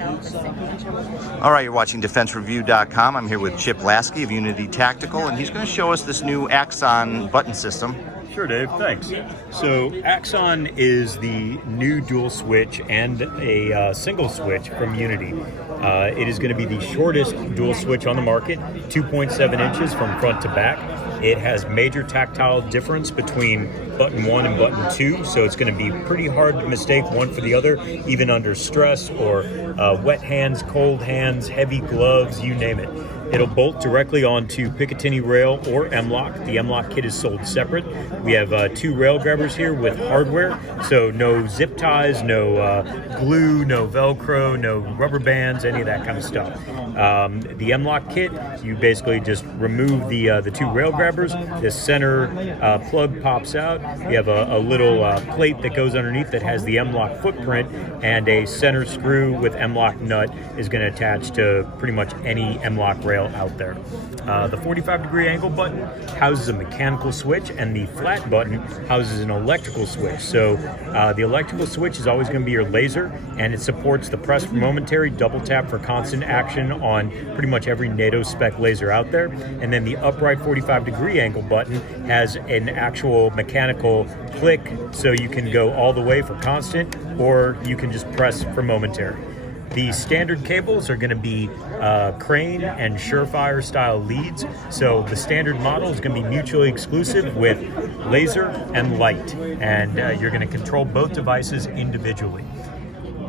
All right, you're watching DefenseReview.com. I'm here with Chip Lasky of Unity Tactical, and he's going to show us this new AXON button system. Sure, Dave. Thanks. So AXON is the new dual switch and a single switch from Unity. It is going to be the shortest dual switch on the market, 2.7 inches from front to back. It has major tactile difference between button 1 and button 2, so it's going to be pretty hard to mistake one for the other, even under stress or wet hands, cold hands, heavy gloves, you name it. It'll bolt directly onto Picatinny rail or M-LOK. The M-LOK kit is sold separate. We have 2 rail grabbers here with hardware, so no zip ties, no glue, no Velcro, no rubber bands, any of that kind of stuff. The M-LOK kit, you basically just remove the 2 rail grabbers. The center plug pops out. You have a little plate that goes underneath that has the M-LOK footprint, and a center screw with M-LOK nut is going to attach to pretty much any M-LOK rail out there. The 45-degree angle button houses a mechanical switch, and the flat button houses an electrical switch. So the electrical switch is always going to be your laser, and it supports the press for momentary, double tap for constant action on pretty much every NATO spec laser out there. And then the upright 45-degree angle button has an actual mechanical click, so you can go all the way for constant, or you can just press for momentary. The standard cables are going to be crane and Surefire style leads. So the standard model is going to be mutually exclusive with laser and light, and you're going to control both devices individually.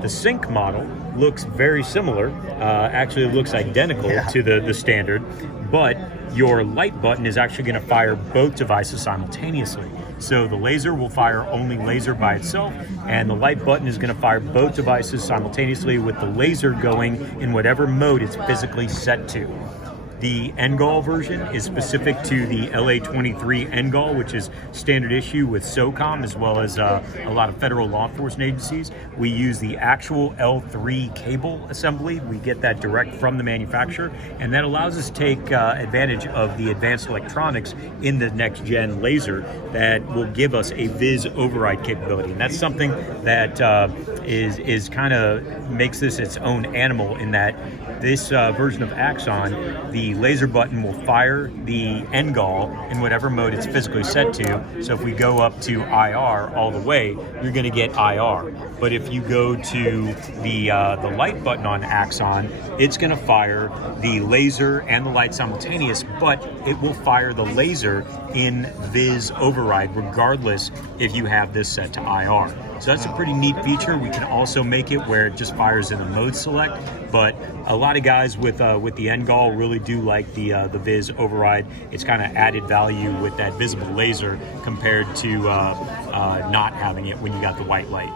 The sync model looks very similar, actually it looks identical to the standard, but your light button is actually going to fire both devices simultaneously. So the laser will fire only laser by itself, and the light button is going to fire both devices simultaneously with the laser going in whatever mode it's physically set to. The Gall version is specific to the LA-23 Gall, which is standard issue with SOCOM as well as a lot of federal law enforcement agencies. We use the actual L3 cable assembly. We get that direct from the manufacturer, and that allows us to take advantage of the advanced electronics in the next-gen laser that will give us a viz override capability. And that's something that is kind of makes this its own animal, in that this version of AXON, the laser button will fire the Gall in whatever mode it's physically set to. So if we go up to IR all the way, you're going to get IR. But if you go to the light button on AXON, it's going to fire the laser and the light simultaneous, but it will fire the laser in viz override regardless if you have this set to IR. So that's a pretty neat feature. We can also make it where it just fires in the mode select, but a lot of guys with the Gall really do like the viz override. It's kind of added value with that visible laser compared to not having it when you got the white light.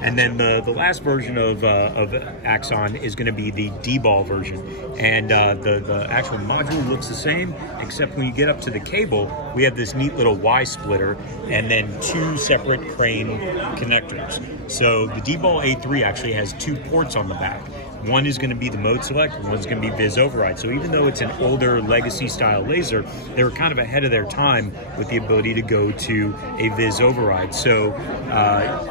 And then the last version of AXON is going to be the DBall version. And the actual module looks the same, except when you get up to the cable, we have this neat little Y splitter and then 2 separate crane connectors. So the DBall A3 actually has 2 ports on the back. One is going to be the mode select, one's going to be viz override. So even though it's an older legacy style laser, they were kind of ahead of their time with the ability to go to a viz override. So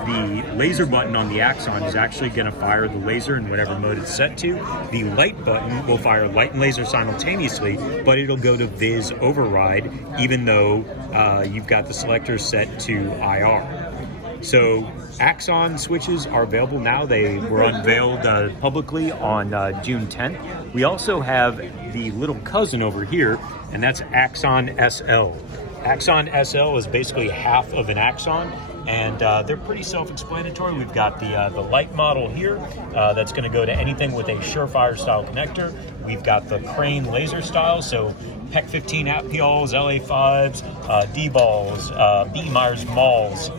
the laser button on the AXON is actually going to fire the laser in whatever mode it's set to. The light button will fire light and laser simultaneously, but it'll go to viz override even though you've got the selector set to IR. So AXON switches are available now. They were unveiled publicly on June 10th. We also have the little cousin over here, and that's AXON SL. AXON SL is basically half of an AXON, and they're pretty self-explanatory. We've got the light model here that's going to go to anything with a Surefire style connector. We've got the crane laser style, so PEC 15 APIOLs, LA5s, DBalls, B. Myers Malls,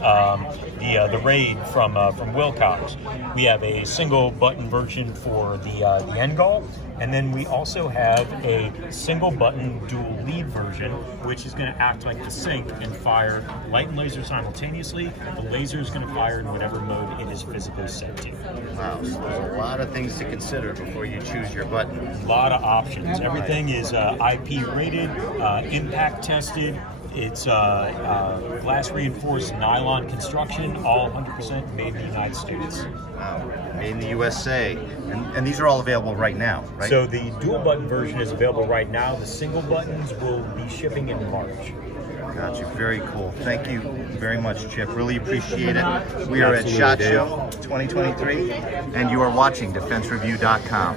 the Raid from Wilcox. We have a single button version for the Gall, and then we also have a single button dual lead version, which is going to act like the sync and fire light and laser simultaneously. The laser is going to fire in whatever mode it is physically set to. Wow, so there's a lot of things to consider before you choose your button. A lot of options. Everything is IP rated, impact tested, It's glass reinforced nylon construction, all 100% made in the United States. Wow, made in the USA. And these are all available right now, right? So the dual button version is available right now. The single buttons will be shipping in March. Got you. Very cool. Thank you very much, Chip. Really appreciate it. We are at SHOT Show 2023, and you are watching DefenseReview.com.